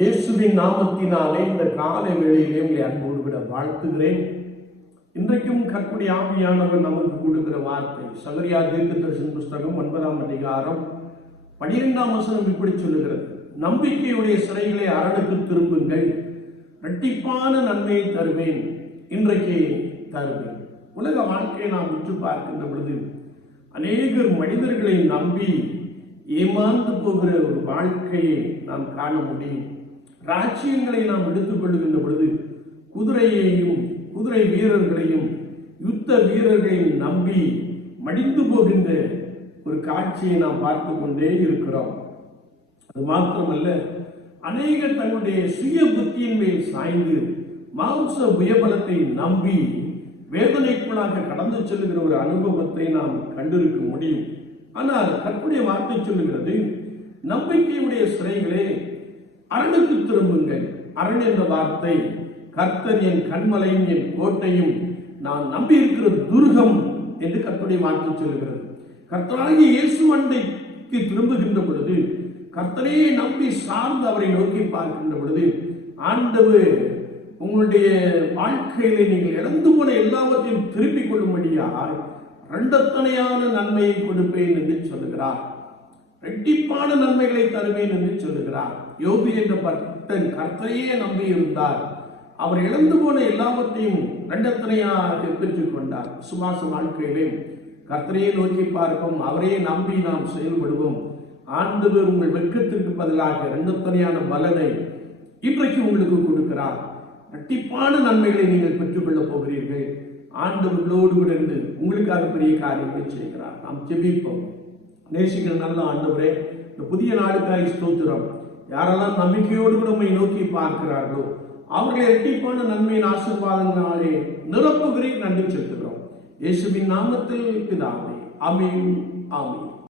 இயேசுவின் நாமத்தினாலே இந்த காலை வேளையிலே உங்களை அன்போடு விட வாழ்த்துகிறேன். இன்றைக்கும் கற்குடி ஆவியானவர் நமக்கு கொடுக்கிற வார்த்தை சகரியா தீர்க்க தரிசன புஸ்தகம் ஒன்பதாம் அதிகாரம் பனிரெண்டாம் வசனம் இப்படி சொல்லுகிறது. நம்பிக்கையுடைய சிறைகளை அரணுக்கு திரும்புங்கள். இரட்டிப்பான நன்மையை தருவேன். இன்றைக்கு தருவேன். உலக வாழ்க்கையை நாம் உற்று பார்க்கின்ற பொழுது அநேகர் மனிதர்களை நம்பி ஏமாந்து போகிற ஒரு வாழ்க்கையை நாம் காண முடியும். ராஜ்யங்களை நாம் எடுத்துக்கொள்ளுகின்ற பொழுது குதிரையையும் குதிரை வீரர்களையும் யுத்த வீரர்களையும் நம்பி மடிந்து போகின்ற ஒரு காட்சியை நாம் பார்த்து கொண்டே இருக்கிறோம். அது மாத்திரமல்ல அநேகர் தங்களுடைய சுய புத்தியின் மேல் சாய்ந்து மாம்ச புயபலத்தை நம்பி வேதனைக்குள்ளாக கடந்து செல்லுகிற ஒரு அனுபவத்தை நாம் கண்டிருக்க முடியும். ஆனால் கற்புடைய வார்த்தை சொல்லுகிறது நம்பிக்கையுடைய சிறைகளே அரணுக்கு திரும்புங்கள். அரண் என்ற வார்த்தை கர்த்தர் என் கண்மலையும் என் கோட்டையும் நான் நம்பி இருக்கிற துர்கம் என்று கர்த்தருடைய மாற்றி சொல்கிறது கர்த்தராகிய இயேசு அண்டைக்கு திரும்புகின்ற பொழுது கர்த்தரையே நம்பி சார்ந்து அவரை நோக்கி பார்க்கின்ற பொழுது ஆண்டவு உங்களுடைய வாழ்க்கையில நீங்கள் இழந்து போன எல்லாவற்றையும் திருப்பிக் கொள்ளும்படியாக ரெண்டத்தனையான நன்மையை கொடுப்பேன் என்று சொல்லுகிறார். ரெட்டிப்பான நன்மைகளை தருவேன் என்று சொல்லுகிறார். யோபி என்ற பக்தன் கர்த்தரையே நம்பி இருந்தார். அவர் இழந்து போன எல்லாவற்றையும் ரெண்டத்தனையாக பெற்றுக் கொண்டார். சுவாச வாழ்க்கையிலே கர்த்தரையே நோக்கி பார்ப்போம். அவரையே நம்பி நாம் செயல்படுவோம். ஆண்டவர் உங்கள் வெட்கத்திற்கு பதிலாக ரெண்டத்தனையான பலனை இன்றைக்கு உங்களுக்கு கொடுக்கிறார். கட்டிப்பான நன்மைகளை நீங்கள் பெற்றுக்கொள்ளப் போகிறீர்கள். ஆண்டவர்களோடு கூட இருந்து உங்களுக்காக பெரிய காரியங்களை செய்கிறார். நாம் ஜெபிப்போம். நேசிக்கிற நல்ல ஆண்டவரே இந்த புதிய நாளுக்காய் ஸ்தோத்திரம். யாரெல்லாம் நம்பிக்கையோடு கூட உண்மை நோக்கி பார்க்கிறார்களோ அவர்களை இரட்டிப்பான நன்மையின் ஆசீர்வாதங்களாலே நிரப்புகிறேன் நன்றி செலுத்துகிறோம். இயேசுவின் நாமத்தில் பிதாவே அமீன் ஆமீன்.